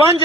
5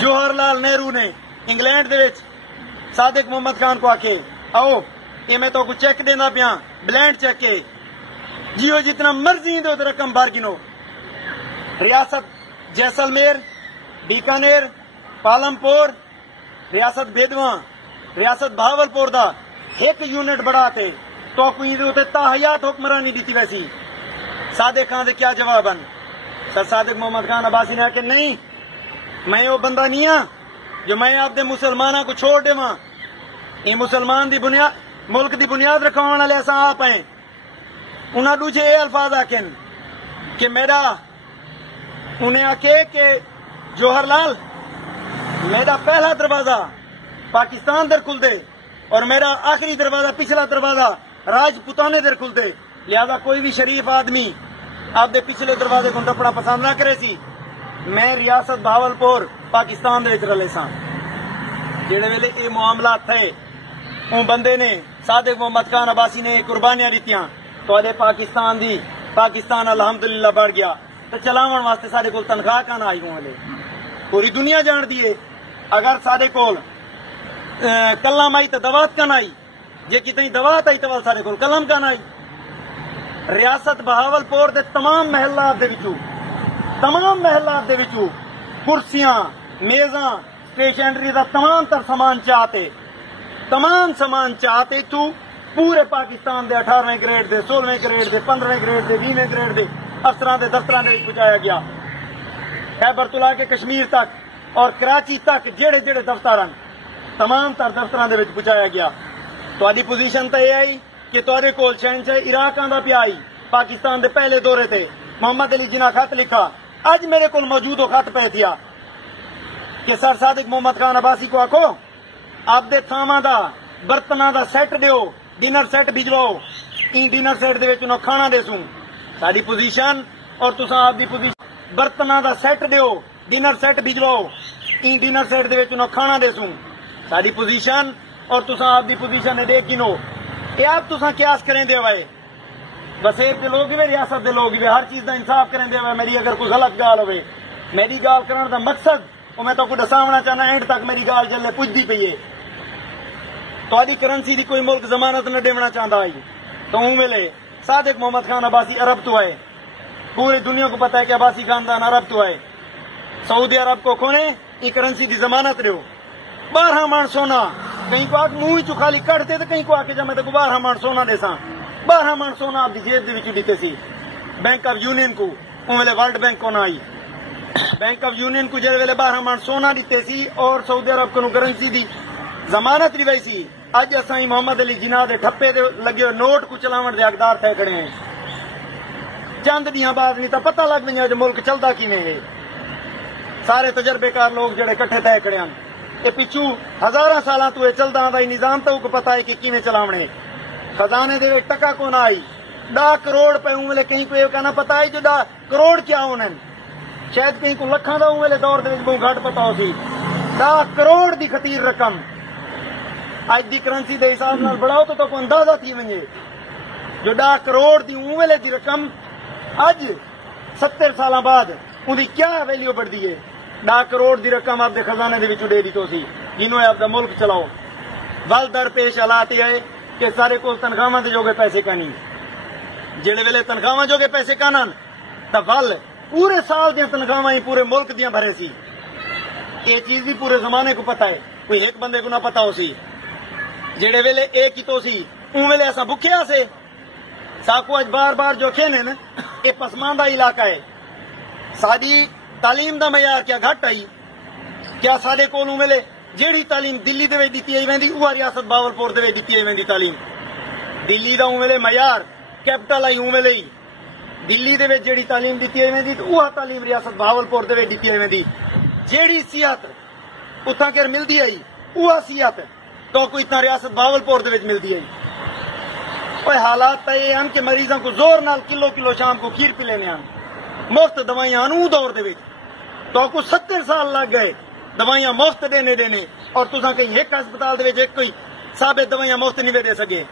جوہر لال نہرو نے انگلینڈ دے وچ صادق محمد خان کو آکے آؤ یہ میں تو کو چیک دینا پیا بلینڈ چیک کے جیو جتنا مرضی دو رقم بھر گنو ریاست جیسلمیر بیکانیر پالمپور ریاست بیدواں ریاست بہاولپور دا ایک یونٹ بڑھا تے تو کوئی تاحیات حکمرانی دیتی ویسی صادق خان دے کیا جواب ہیں سر صادق محمد خان عباسی نے کہ نہیں میں وہ بندہ نہیں ہاں جو میں آپ دے مسلمانوں کو چھوڑ دے ماں یہ مسلمان دی بنیاد ملک دی بنیاد رکھوانے والے ایسا آپ ہیں انہاں دوجے یہ الفاظ آکن کہ میرا انہیں آکے کہ جوہر لال میرا پہلا دروازہ پاکستان در کھل دے اور میرا آخری دروازہ پچھلا دروازہ راجپوتانے در کھل دے لہذا کوئی بھی شریف آدمی آپ دے پچھلے دروازے کو ٹپڑا پسند نہ کرے سی میں ریاست بہاولپور پاکستان دے وچ رلے ساں جہے ویلے یہ معاملات تھے ان بندے نے صادق محمد خان عباسی نے قربانیاں دیتیاں تو پاکستان الحمدللہ بڑھ گیا تو چلاون واسطے سارے کول تنخواہ کا نہ آئی والے پوری دنیا جان دیے اگر سارے کول کلم آئی تو دوات کا نہ آئی جے کتنی دوات آئی تو سارے کول کلم کا نہ آئی ریاست بہاولپور دے تمام محلات دے وچوں کرسیاں میزاں اسٹیشنری دا تمام تر سامان چاہتے تو پورے پاکستان دے 18ویں گریڈ دے 16ویں گریڈ دے 15ویں گریڈ دے 20ویں گریڈ دے افسران دے دفتران دے پہنچایا گیا خیبر طلوع کے کشمیر تک اور کراچی تک جڑے جڑے دفتر ہیں تمام تر دفتران دے وچ پہنچایا گیا تہاڈی پوزیشن تے آئی کہ تہاڈے کول شہنشاہ عراق آندا پیا آئی پاکستان دے پہلے دورے تے محمد علی جناح خط لکھا اج میرے کول موجود ہو خط پہ تھیا کہ سر صادق محمد خان عباسی کو آکھو آپ دے تھاواں دا برتناں دا سیٹ دیو ڈنر سیٹ بھجواؤ این ڈنر سیٹ دے وچ انہاں کھانا دے سوں ساری پوزیشن اور تساں آپ دی پوزیشن برتناں دا سیٹ دیو ڈنر سیٹ بھجواؤ این ڈنر سیٹ دے وچ انہاں کھانا دے سوں ساری پوزیشن اور تساں آپ دی پوزیشن دے گنو اے آپ تساں قیاس کریں دے وے وسیب دے لوگ وے ریاست دے لوگ وے ہر چیز دا انصاف کریں دے وے میری اگر کوئی غلط گال ہوئے میری گال کرن دا مقصد وہ میں تو کو دساونا چاہنا اینڈ تک میری گال جلے پجدی پئی ہے تو آدھی کرنسی دی کوئی ملک ضمانت نہ دیونا چاہتا آئی تو ہوں ملے صادق محمد خان عباسی عرب تو آئے پوری دنیا کو پتا ہے کہ عباسی خاندان عرب تو آئے سعودی عرب کو کھونے یہ کرنسی دی ضمانت رہو 12 من سونا کہیں کو آگ منہ چو خالی کٹتے تو کہیں کو آکے جا میں تو 12 من سونا دے ساں 12 من سونا آپ دی جیب دے وچ دیتے سی بینک آف یونین کو وہ ملے ورلڈ بینک کو نہ آئی بینک آف یونین کو جڑے ویلے 12 من سونا دیتے سی اور سعودی عرب کو کرنسی دی ضمانت ریوئی سی اج اسائی محمد علی جناح دے ٹھپے دے لگے نوٹ کو چلاون دے حقدار تھے کھڑے ہیں چند دیاں بعد نہیں تو پتہ لگ ویندے جو ملک چلدا کیویں ہے سارے تجربے کار لوگ جڑے کٹھے تے کھڑے ہیں اے پچھو ہزاراں سالاں تو اے چلدا آندا اے نظام تو کو پتہ ہے کہ کیویں چلاونے خزانے دے وچ ٹکا کون آئی 10 کروڑ پہ ہوں کہیں کو یہ کہنا پتہ ہے جو 10 کروڑ کیا ہونے شاید کہیں کو لکھاں دا ہوں دور دے وچ بہت گھٹ پتہ ہو سی 10 کروڑ دی خطیر رقم اج دی کرنسی دے حساب نال بڑھاؤ تو کو اندازہ تھی ونجے جو 10 کروڑ دی اونویلے دی رقم اج 70 سالاں بعد اون دی کیا ویلیو بڑھدی ہے 10 کروڑ دی رقم آپ دے خزانے دے وچوں دے دیتو سی جنوں آپ دا ملک چلاؤ ول در پیش حالات یہ ہے کہ سارے کو تنخواہ دے جوگے پیسے کانی جڑے ویلے تنخواہ جوگے پیسے کانن تا ول پورے سال دیاں تنخواہ ہی پورے ملک دیاں بھرے سی یہ چیز بھی پورے زمانے کو پتہ ہے کوئی ایک بندے کو نہ پتہ ہو سی جڑے ویلے ایک ہی تو سی اون ویلے ایسا بھکھیا سے ساکو اج بار بار جو کھینے نا یہ پسماندہ علاقہ ہے ساری تعلیم دا معیار کیا گھٹ آئی کیا سارے کول اون ویلے جیڑی تعلیم دلی دے وچ دتی آئی ویندی اوہ ریاست بہاولپور دے وچ دتی آئی ویندی تعلیم دلی دا اون ویلے معیار کیپٹل آئی اون ویلے دلی دے وچ جیڑی تعلیم دتی آئی ویندی اوہ تعلیم ریاست بہاولپور دے وچ دتی آئی ویندی جیڑی صحت اتھاں کر ملدی آئی اوہ صحت تو کوئی اتنا ریاست بہاولپور دے وچ ملدی آئی اوہ حالات تے یہ ہیں کہ مریضاں کو زور نال کلو شام کو کھیر پی لینے ہیں مفت دوائیاں انو دور دے وچ تو کو 70 سال لگ گئے دوائیاں مفت دینے اور تساں کہیں ایک ہسپتال دے وچ ایک کوئی ثابت دوائیاں مفت نہیں دے سکے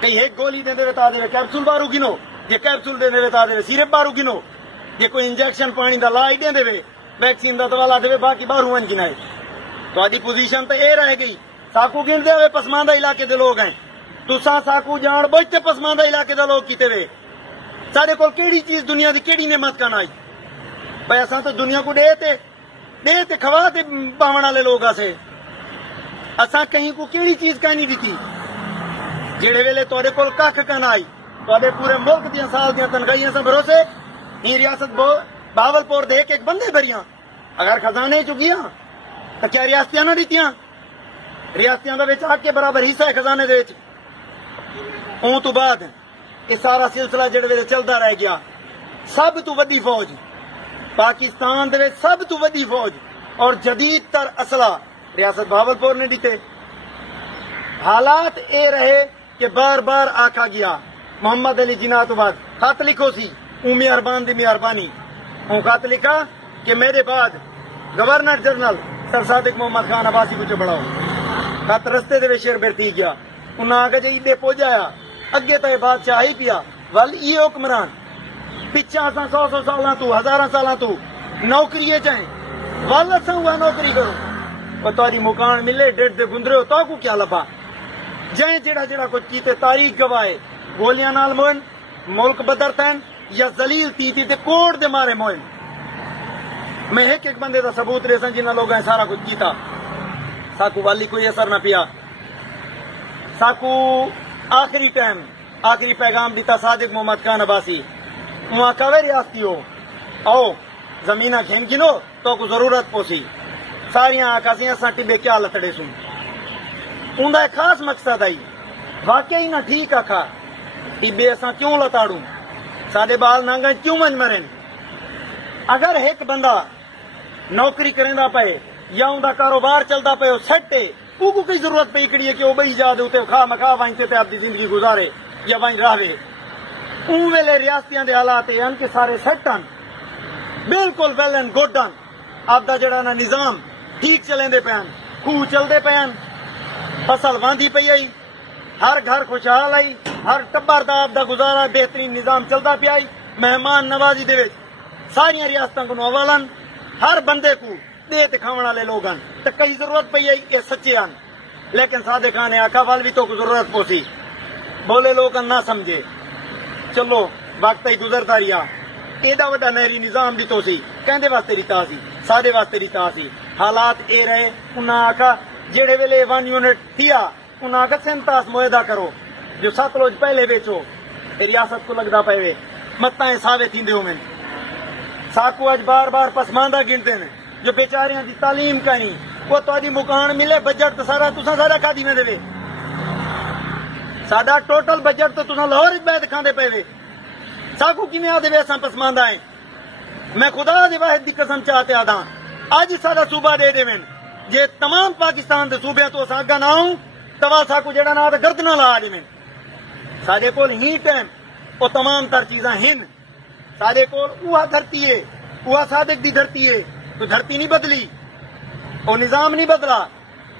کہیں ایک گولی دے تا دے کیپسول بارو گنو یہ کیپسول دے تا دے سیرپ بارو گنو یہ کوئی انجیکشن پانی دا لائی دے ویکسین کا دوالا دے باقی باہر گنائے تاری پوزیشن تو یہ رہ گئی ساکو گنتے ہوئے پسماندہ علاقے دے لوگ ہیں تسا ساکو جان بوجھتے پسماندہ علاقے دے لوگ کیتے ہوئے سارے کو کیڑی چیز دنیا دی کیڑی نعمت کا نائی بھائی اساں تو دنیا کو دے تے کھوا تے پاون والے لوگ اسے اساں کہیں کو کیڑی چیز کا نہیں دیتی جڑے ویلے تواڈے کول کھ کا نائی تواڈے پورے ملک دیاں سال دیاں تنخواہیاں سے بھروسے ہی ریاست بہاولپور دے ایک بندے بھریاں اگر خزانے چکیاں تو کیا ریاستیاں نہ دیتیاں ریاستیاں دا وچ حق کے برابر حصہ ہے خزانے دے وچ اون تو بعد یہ سارا سلسلہ جڑے ویلے چلدا رہ گیا سب تو وڈی فوج پاکستان دے وچ سب تو وڈی فوج اور جدید تر اسلحہ ریاست بہاولپور نے دیتے حالات اے رہے کہ بار بار آکھا گیا محمد علی جناح تو بعد خط لکھو سی اون مہربان دی مہربانی اون خط لکھا کہ میرے بعد گورنر جنرل سر صادق محمد خان عباسی کو چبڑاؤ خط رستے دے شیر برتی گیا انہاں آگے جی دے پہنچایا اگے تو بادشاہ ہی پیا ول یہ حکمران پچھا اساں 100 سالاں تو 1000 سالاں تو نوکری چاہیں ول اساں وہ نوکری کرو اور تاری مکان ملے ڈیڑھ دے گندرے ہو تو کو کیا لبا جائیں جڑا کچھ کیتے تاریخ گواہے گولیاں نال موئن ملک بدر تین یا ذلیل تیتی تے کوڑ دے مارے موئن میں ایک بندے دا ثبوت رہے سن جنہاں لوگاں سارا کچھ کیتا ساکو والی کوئی اثر نہ پیا ساکو آخری ٹائم آخری پیغام دیتا صادق محمد خان عباسی وہاں کاوے ریاستی ہو او زمینہ گھن گنو تو کو ضرورت پوسی ساریاں آکاسیاں ساں ٹبے کیا لتڑے سن اندہ ایک خاص مقصد آئی واقعی نہ ٹھیک آکھا ٹبے اساں کیوں لتاڑوں سادے بال نانگا کیوں منج مرن اگر ایک بندہ نوکری کرندا پئے یا اوندا کاروبار چلدا پئے سٹے کو کوئی ضرورت پئی کڑی ہے کہ وہ بئی جا دے تے کھا مکھا وائیں تے اپنی زندگی گزارے یا وائیں راوے اون ویلے ریاستیاں دے حالات ہیں کہ سارے سٹن بالکل ویل اینڈ گڈ ان آپ دا جڑا نا نظام ٹھیک چلیندے پین خوہ چلدے پین فصل واندی پئی آئی ہر گھر خوشحال آئی ہر ٹبر دا آپ دا گزارا بہترین نظام چلدا پیا آئی مہمان نوازی دے وچ ساری ریاستاں کو اولن ہر بندے کو دے تے کھاون والے لوگن تے کئی ضرورت پئی آئی کہ سچے ان لیکن صادق خان نے آکھا وال بھی تو کو ضرورت پوسی بولے لوگن نہ سمجھے چلو وقت ہی گزرتا رہیا ایڈا وڈا نہری نظام دی تو سی کہندے واسطے دیتا سی سارے واسطے دیتا سی حالات اے رہے انہاں آکھا جڑے ویلے 1 یونٹ تھیا انہاں آکھا سنتاس معاہدہ کرو جو ستلوج پہلے بیچو ریاست کو لگدا پے متائیں ساوے تھیندے ہومن ساکو اج بار بار پسماندہ گنتے ہیں جو بیچاریاں دی تعلیم کہیں وہ تاری مکان ملے بجٹ تو سارا تساں سارا کھا دی میں دے ساڈا ٹوٹل بجٹ تو تساں لاہور وچ بیٹھ کھاندے پے وے ساکو کیویں آدے وے اساں پسماندہ ہیں میں خدا دے واحد دی قسم چاہتے آداں اج سارا صوبہ دے دے جے تمام پاکستان دے صوبے تو اساں اگا نہ آؤں توا ساکو جڑا نہ گردنا لا دے ساڈے کول ہی ٹائم وہ تمام تر چیزاں ہن سارے کول اوہا دھرتی ہے اوہا صادق دی دھرتی ہے تو دھرتی نہیں بدلی وہ نظام نہیں بدلا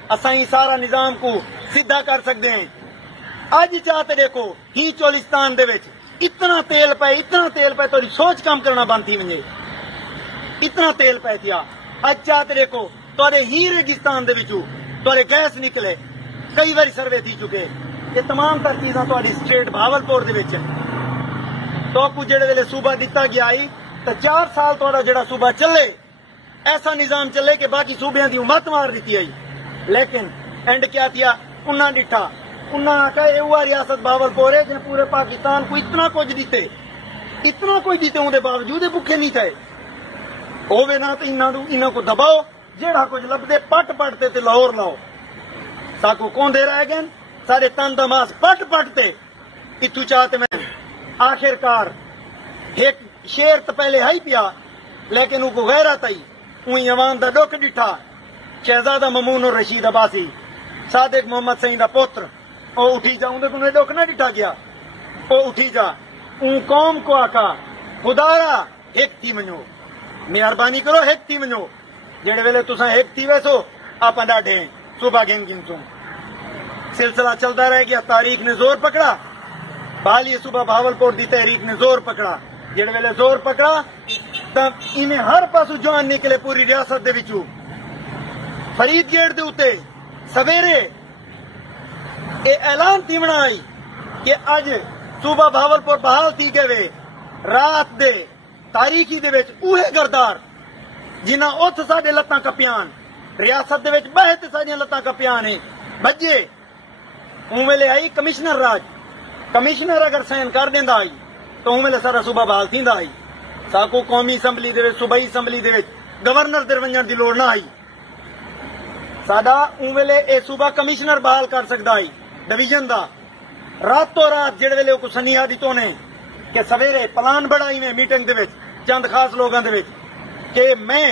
اساں ہی سارا نظام کو سیدھا کر سکتے ہیں اج چاہتے دیکھو ہی چولستان دے وچ اتنا تیل پے تو سوچ کام کرنا بند تھی ونجے اتنا تیل پے تھیا اج چاہتے دیکھو تورے ہی ریگستان دے وچوں تورے گیس نکلے کئی باری سروے تھی چکے یہ تمام تر چیزاں تہاڈی اسٹیٹ بہاولپور دے وچ تو کو جڑے ویلے صوبہ دتا گیا آئی تو 4 سال تہاڈا جڑا صوبہ چلے ایسا نظام چلے کہ باقی صوبیاں دی مت مار دیتی آئی لیکن اینڈ کیا تھیا انہاں ڈٹھا انہاں آکھا اے وہ ریاست بہاولپور ہے جن پورے پاکستان کو اتنا کچھ دیتے اون دے باوجود بھوکے نہیں تھے ہوے نہ تو انہاں کو دباؤ جیڑا کچھ لبدے پٹ تے لاہور لاؤ ساکو کون دے رہے گئے سارے تن دماس پٹ تے اتو چاہتے میں آخر کار ایک شیر تو پہلے ہی پیا لیکن ان کو غیرت آئی اوہی عوام دا ڈوک ڈٹھا شہزادہ ممون الرشید عباسی صادق محمد سعید دا پوتر او اٹھی جا اندر کو ڈوک نہ ڈٹھا گیا او اٹھی جا ان قوم کو آکا خدارا ایک تھی منو مہربانی کرو ایک تھی منو جڑے ویلے تساں ایک تھی ویسو آپ ڈاڈے صبح گن تم سلسلہ چلتا رہ گیا تاریخ نے زور پکڑا بحالی صبح بہاولپور دی تحریک نے زور پکڑا جڑے ویلے زور پکڑا ਤਾਂ ਇਵੇਂ ਹਰ ਪਾਸੋਂ ਜਾਨ ਨਿਕਲੇ ਪੂਰੀ ਰਿਆਸਤ ਦੇ ਵਿੱਚੋਂ। ਫਰੀਦ ਗੇਟ ਦੇ ਉੱਤੇ ਸਵੇਰੇ ਇਹ ਐਲਾਨ ਥੀਵਣਾ ਆਈ ਕਿ ਅੱਜ ਸੂਬਾ ਭਾਵਲਪੁਰ ਬਹਾਲ ਥੀ ਗਏ। ਰਾਤ ਦੇ ਤਾਰੀਖੀ ਦੇ ਵਿੱਚ ਉਹੇ ਗਰਦਾਰ ਜਿਨ੍ਹਾਂ ਉੱਥੇ ਸਾਡੇ ਲੱਤਾਂ ਕੱਪੀਆਂ, ਰਿਆਸਤ ਦੇ ਵਿੱਚ ਬਹਿ ਤੇ ਸਾਡੀਆਂ ਲੱਤਾਂ ਕੱਪੀਆਂ ਨੇ, ਭੱਜੇ। ਉਹ ਵੇਲੇ ਆਈ ਕਮਿਸ਼ਨਰ ਰਾਜ। ਕਮਿਸ਼ਨਰ ਅਗਰ ਸਾਈਨ ਕਰ ਦਿੰਦਾ ਆਈ ਤਾਂ ਉਹ ਵੇਲੇ ਸਾਰਾ ਸੂਬਾ ਬਹਾਲ ਥੀਂਦਾ ਆਈ। ਸਾਕੂ ਕੌਮੀ ਅਸੈਂਬਲੀ ਦੇ ਵਿੱਚ, ਸੂਬਾਈ ਅਸੈਂਬਲੀ ਦੇ ਵਿੱਚ ਗਵਰਨਰ ਦੇ ਵੰਜਣ ਦੀ ਲੋੜ ਨਾ ਆਈ। ਸਾਡਾ ਉਹ ਵੇਲੇ ਇਹ ਸੂਬਾ ਕਮਿਸ਼ਨਰ ਬਹਾਲ ਕਰ ਸਕਦਾ ਆਈ ਡਿਵੀਜ਼ਨ ਦਾ। ਰਾਤੋਂ ਰਾਤ ਜਿਹੜੇ ਵੇਲੇ ਉਹ ਸੁਨੇਹਾ ਦਿੱਤੋ ਨੇ ਕਿ ਸਵੇਰੇ ਪਲਾਨ ਬਣਾਈ ਮੈਂ ਮੀਟਿੰਗ ਦੇ ਵਿੱਚ ਚੰਦ ਖਾਸ ਲੋਕਾਂ ਦੇ ਵਿੱਚ ਕਿ ਮੈਂ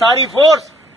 ਸਾਰੀ ਫੋਰਸ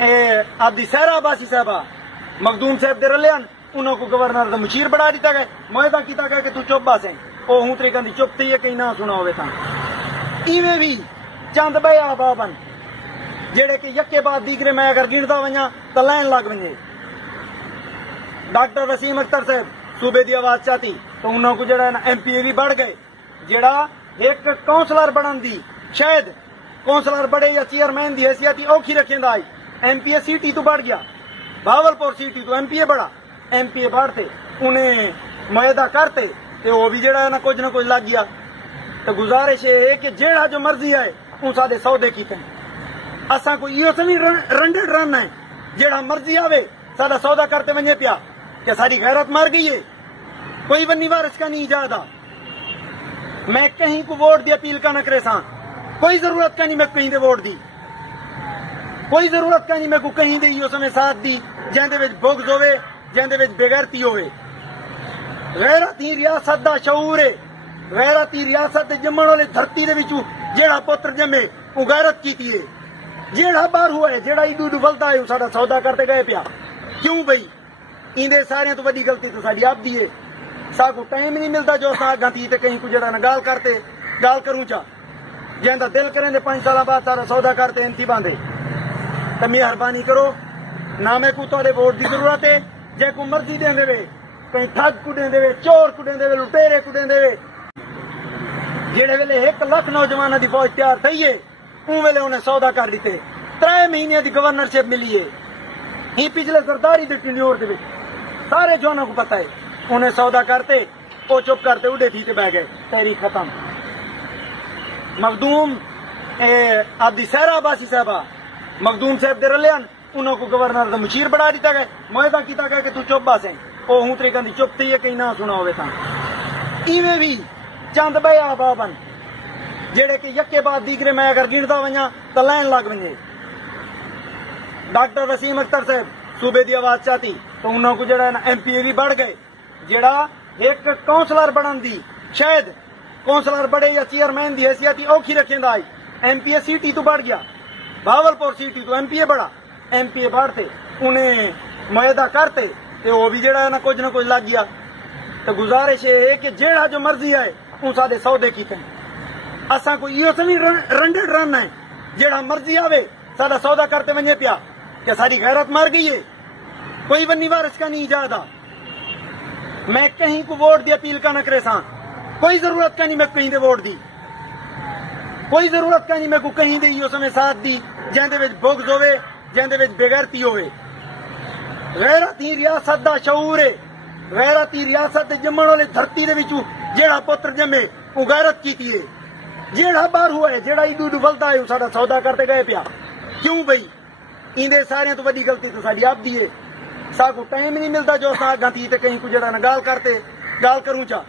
آبدی سہرا عباسی صاحبہ مخدوم صاحب دے رلیان انہوں کو گورنر دا مشیر بڑھا دیتا گئے معاہدہ کیتا گیا کہ تو چپ باسیں او ہوں طریقہ دی چپ تھی ہے کہیں نہ سنا ہوئے تھا ایویں بھی چند بے آبابن جیڑے کہ یکے بعد دیگرے میں اگر گنتا ونیا تو لائن لگ ونجے ڈاکٹر وسیم اختر صاحب صوبے دی آواز چاہتی تو انہوں کو جڑا ہے نا ایم پی اے بھی بڑھ گئے جڑا ایک کونسلر بڑھن دی شاید کونسلر بڑے یا چیئرمین دی حیثیتی اوکھی رکھیں دا آئی ایم پی اے سیٹی تو بڑھ گیا بھاولپور سیٹی تو ایم پی اے بڑھا ایم پی اے بڑھتے انہیں معاہدہ کرتے تو وہ بھی جڑا ہے نا کچھ نہ کچھ لگ گیا تو گزارش ہے کہ جیڑا جو مرضی ہے ان سادے سودے کیتے ہیں اساں کو یہ سنی رنڈڈ رن ہے جیڑا مرضی آوے سادہ سودا کرتے ونجے پیا کہ ساری غیرت مر گئی ہے کوئی بنی وارث کا نہیں ایجاد میں کہیں کو ووٹ دی اپیل کا نہ کرے ساں کوئی ضرورت کا نہیں میں کہیں دے ووٹ دی کوئی ضرورت کا نہیں میں کو کہیں دے یہ سمے ساتھ دی جہاں دے وچ بغض ہوئے جہاں دے وچ بغیرتی ہوئے غیرت ہی ریاست دا شعور ہے غیرت ہی ریاست دے جمن والے دھرتی دے وچوں جیڑا پتر جمے وہ غیرت کیتی ہے جیڑا باہر ہوا ہے جیڑا ایڈو ایڈو ولدا ہے ساڈا سودا کرتے گئے پیا کیوں بھئی ایندے سارے تو بڑی غلطی تو ساڈی آپ دی ہے سا کو ٹائم نہیں ملتا جو اساں گھنٹی تے کہیں کو جڑا نا گال کرتے گال کروں چا جہاں دل کریں دے 5 سال بعد سارا سودا کرتے انتی باندھے تو مہربانی کرو نہ میں کو تھوڑے ووٹ دی ضرورت ہے جے کو مرضی دیں دے وے کہیں ٹھگ کو دیں دے وے چور کو دیں دے وے لٹیرے کو دیں دے وے جیڑے ویلے 1 لاکھ نوجوانوں دی فوج تیار تھی ہے اون ویلے انہیں سودا کر دیتے 3 مہینے دی گورنرشپ ملی ہے ہی پچھلے سرداری دے ٹینیور دے وچ سارے جوانوں کو پتہ ہے انہیں سودا کرتے وہ چپ کرتے اڈے تھی تے بہ گئے تحریک ختم مخدوم آبدی سہرا عباسی صاحبہ مخدوم صاحب دے رلیان انہوں کو گورنر دا مشیر بڑھا دیتا گئے معاہدہ کیتا گیا کہ تو چپ باسیں او ہوں طریقہ دی چپ تھی ہے کہیں نہ سنا ہوئے تھا ایویں بھی چند بے آبابن جیڑے کہ یکے بعد دیگرے میں اگر گنتا ونیا تو لائن لگ ونجے ڈاکٹر وسیم اختر صاحب صوبے دی آواز چاہتی تو انہوں کو جڑا ہے نا ایم پی اے بھی بڑھ گئے جڑا ایک کونسلر بڑھن دی شاید کونسلر بڑے یا چیئرمین دی حیثیتی اوکھی رکھیں دا آئی ایم پی اے سیٹی تو بڑھ گیا بھاولپور سیٹی تو ایم پی اے بڑھا ایم پی اے بڑھتے انہیں معاہدہ کرتے تو وہ بھی جڑا ہے نا کچھ نہ کچھ لگ گیا تو گزارش ہے کہ جیڑا جو مرضی ہے ان سادے سودے کیتے ہیں اساں کو یہ سنی رنڈڈ رن ہے جیڑا مرضی آوے سادہ سودا کرتے ونجے پیا کہ ساری غیرت مر گئی ہے کوئی بنی وارث کا نہیں ایجاد میں کہیں کو ووٹ دی اپیل کا نہ کرے ساں کوئی ضرورت کا نہیں میں کہیں دے ووٹ دی کوئی ضرورت کا نہیں میں کو کہیں دے یہ سمے ساتھ دی جہاں دے وچ بغض ہوئے جہاں دے وچ بغیرتی ہوئے غیرت ہی ریاست دا شعور ہے غیرت ہی ریاست دے جمن والے دھرتی دے وچوں جیڑا پتر جمے وہ غیرت کیتی ہے جیڑا باہر ہوا ہے جیڑا ایڈو ایڈو ولدا ہے ساڈا سودا کرتے گئے پیا کیوں بھئی ایندے سارے تو بڑی غلطی تو ساڈی آپ دی ہے سا کو ٹائم نہیں ملتا جو اساں گھنٹی تے کہیں کو جڑا نا گال کرتے گال کروں چا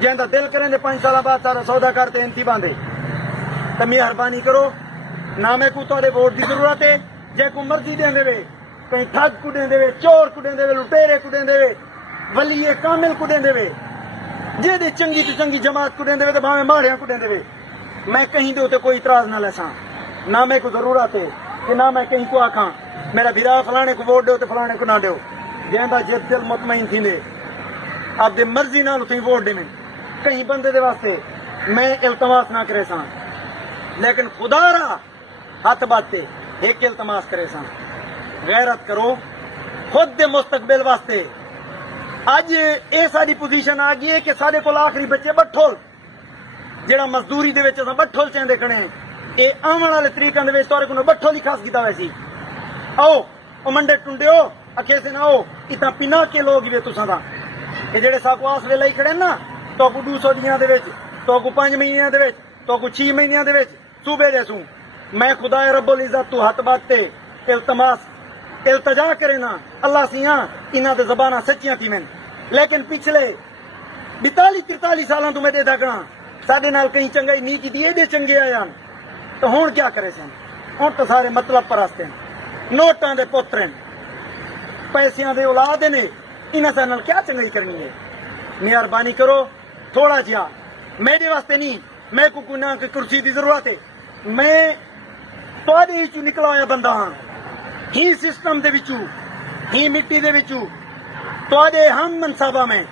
جہاں دل کریں دے 5 سال بعد سارا سودا کرتے انتی باندھے تو مہربانی کرو نہ میں کو تھوڑے ووٹ دی ضرورت ہے جے کو مرضی دیں دے وے کہیں ٹھگ کو دیں دے وے چور کو دیں دے وے لٹیرے کو دیں دے وے ولی کامل کو دیں دے وے جے دے چنگی تو چنگی جماعت کو دیں دے وے تو بھاویں ماڑیاں کو دیں دے وے میں کہیں دے تے کوئی اعتراض نہ لیساں نہ میں کو ضرورت ہے کہ نہ میں کہیں کو آکھاں میرا بھرا فلانے کو ووٹ دیو تے فلانے کو نہ دیو جہاں دا جت دل مطمئن تھی دے آپ دے مرضی نال تھی ووٹ دے میں کہیں بندے دے واسطے میں التماس نہ کرے ساں لیکن خدا را ہاتھ باتے ایک التماس کرے ساں غیرت کرو خود دے مستقبل واسطے اج اے ساری پوزیشن آ گئی ہے کہ سارے کول آخری بچے بٹھول جڑا مزدوری دے وچ اساں بٹھول چاہندے کھڑے ہیں اے آون والے طریقے دے وچ تورے کو بٹھول ہی خاص کیتا ویسی آؤ او منڈے ٹنڈے ہو اکھے سے نہ ہو اتنا پنا کے لوگ وے تساں دا کہ جڑے سا کو آس ویلے کھڑے نا تو کو 200 دیاں دے وچ تو کو 5 مہینے دے وچ تو کو 6 مہینے دے وچ صوبے دے سوں میں خدا رب العزت تو ہاتھ باتے التماس التجا کرے نا اللہ سیاں انہاں دے زباناں سچیاں تھی میں لیکن پچھلے 42-43 سالاں تو میں دے دکھنا ساڈے نال کہیں چنگائی نہیں کیتی اے دے چنگے آیا تو ہن کیا کرے سن ہن تو سارے مطلب پرست ہیں نوٹاں دے پتر ہیں پیسیاں دے اولاد نے انہاں دے نال کیا چنگائی کرنی ہے مہربانی کرو تھوڑا جہا میرے واسطے نہیں میں کو کوئی کرسی دی ضرورت ہے میں تواڈے وچوں نکلا ہویا بندہ ہاں ہی سسٹم دے وچوں ہی مٹی دے وچوں تواڈے ہم منصابہ میں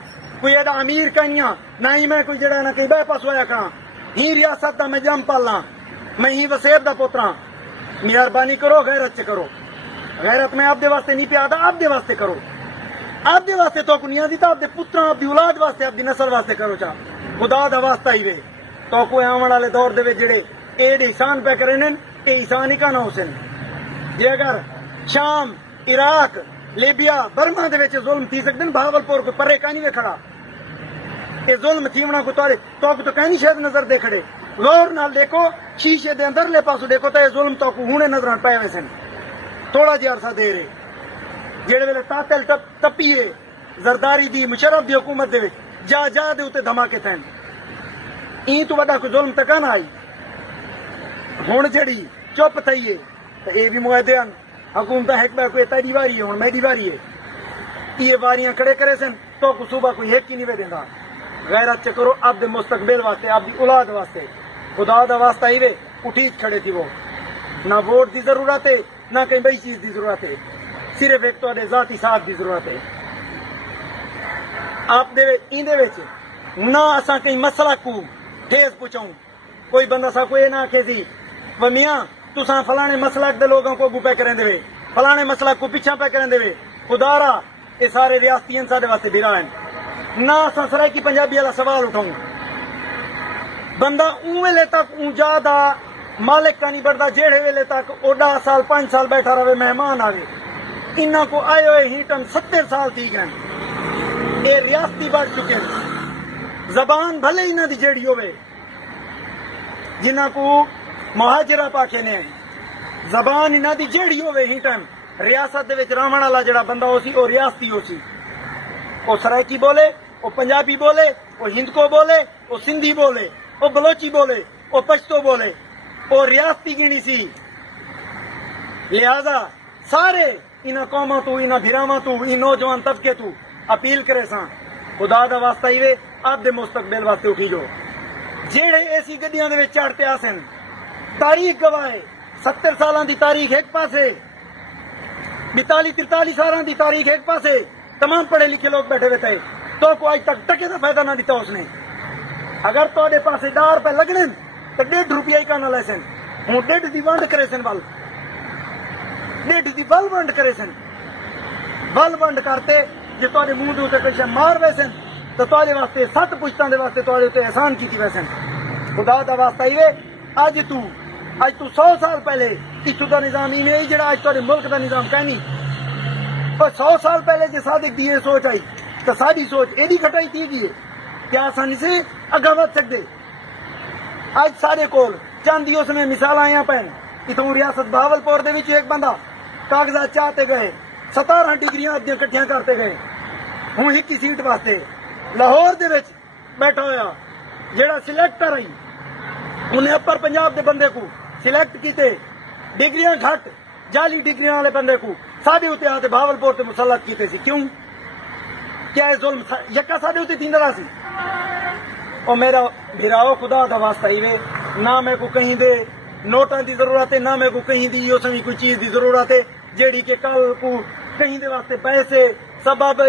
کوئی ایڈا امیر کہنیاں نہ ہی میں کوئی جڑا نہ کہیں بے پاس ہویا کہاں ہی ریاست دا میں جم پالا میں ہی وسیب دا پوتراں مہربانی کرو غیرت سے کرو غیرت میں آپ دے واسطے نہیں پیادا آپ دے واسطے کرو آپ دے واسطے تو کنیا دیتا آپ دے پتراں آپ دی اولاد واسطے آپ دی نسل واسطے کرو چاہ خدا دا واسطہ ہی وے تو کوئی آمن والے دور دے وچ جڑے ایڈے احسان پہ کرنے اے احسان ہی کہنا حسن جے اگر شام عراق لیبیا برما دے وچ ظلم تھی سکدن بہاولپور کو پرے کہیں نہیں کھڑا اے ظلم تھیونا کو تو کہیں شاید نظر دے کھڑے غور نال دیکھو شیشے دے اندر لے پاسو دیکھو تو اے ظلم تو ہونے نظر پے وے سن تھوڑا جہا عرصہ دے رہے جہے ویلے تاتل تپیے زرداری دی مشرف دی حکومت دے جا جا دے اتے دھماکے تھین این تو وڈا کوئی ظلم تکا نہ آئی ہن جڑی چپ تھئیے تو اے بھی معاہدے ہیں حکومت ایک بار کوئی تیری واری ہے ہن میری واری ہے یہ واریاں کھڑے کرے سن تو کو صوبہ کوئی ایک ہی نہیں وے دیندا غیرت چ کرو آپ دے مستقبل واسطے آپ دی اولاد واسطے خدا دا واسطہ ہی وے اٹھی کھڑے تھی وہ نہ ووٹ دی ضرورت ہے نہ کہیں بئی چیز دی ضرورت ہے صرف ایک تو ذاتی ساتھ دی ضرورت ہے آپ دے این دے وچ نہ اساں کہیں مسئلہ کو ٹھیس پوچھوں کوئی بندہ سا کوئی نہ آکھے سی وہ میاں تساں فلانے مسلک دے لوگوں کو پہ کریں دے فلانے مسلک کو پیچھا پہ کریں دے خدا را یہ سارے ریاستی سارے واسطے بھیرا ہیں نہ اساں سرائکی پنجابی والا سوال اٹھاؤں بندہ اون ویلے تک اون جادا مالک کا نہیں بڑھتا جیڑے ویلے تک او 10 سال 5 سال بیٹھا رہے مہمان آوے انہاں کو آئے ہوئے ہیٹن 70 سال تھی گئے اے ریاستی بڑھ چکے زبان بھلے انہاں دی جیڑی ہوئے جنہاں کو مہاجرہ پاکے نے زبان انہاں دی جیڑی ہوئے ہیٹن ریاست دے وچ راون والا جڑا بندہ ہو سی او ریاستی ہو سی او سرائکی بولے او پنجابی بولے او ہند کو بولے او سندھی بولے او بلوچی بولے او پشتو بولے او ریاستی گنی سی لہذا سارے انہاں قوماں تو انہاں بھراواں تو ان نوجوان طبقے تو اپیل کرے ساں خدا دا واسطہ ہی وے آپ دے مستقبل واسطے اٹھی جو جیڑے ایسی گڈیاں دے وچ چڑھتے آسن تاریخ گواہ 70 سالاں دی تاریخ ایک پاسے 42-43 سالاں دی تاریخ ایک پاسے تمام پڑھے لکھے لوگ بیٹھے ہوئے تھے تو کو آج تک ٹکے کا فائدہ نہ دیتا اس نے اگر تو پاسے ڈار پہ لگنے تو 1.5 روپیہ ہی کا نہ لے سن ہوں 1.5 دی ونڈ کرے سن ول 1.5 دی ول ونڈ کرے سن ول ونڈ کرتے جی تے منہ دے پیچھے مار وے سن تو تے واسطے 7 پشتوں کے واسطے تے احسان کی وے سن خدا دا واسطہ ہی اج تو 100 سال پہلے اتو کا نظام ہی نہیں جڑا اج تے ملک دا نظام کہنی اور 100 سال پہلے جی صادق دی یہ سوچ آئی تو ساری سوچ ایڈی کھٹائی تھی گئی کیا آسانی سے اگا ود سکتے اج سارے کول چاندی اس میں مثال آیا پین اتوں ریاست بہاولپور دے وچ ایک بندہ کاغذات چاہتے گئے 17 ڈگریاں ادیاں کٹھیاں کرتے گئے ہوں ایک ہی سیٹ واسطے لاہور دے وچ بیٹھا ہویا جیڑا سلیکٹر آئی انہیں اپر پنجاب دے بندے کو سلیکٹ کیتے ڈگریاں گھٹ جعلی ڈگریاں والے بندے کو ساڈے اتنے آتے بہاولپور تے مسلط کیتے سی کیوں کیا ہے ظلم یکا ساڈے اتنے تین رہا سی اور میرا بھراؤ خدا دا واسطہ ہی وے نہ میں کو کہیں دے نوٹاں دی ضرورت ہے نہ میں کو کہیں دی کوئی چیز دی ضرورت ہے جیڑی کہ کل کو کہیں دے واسطے پیسے سبب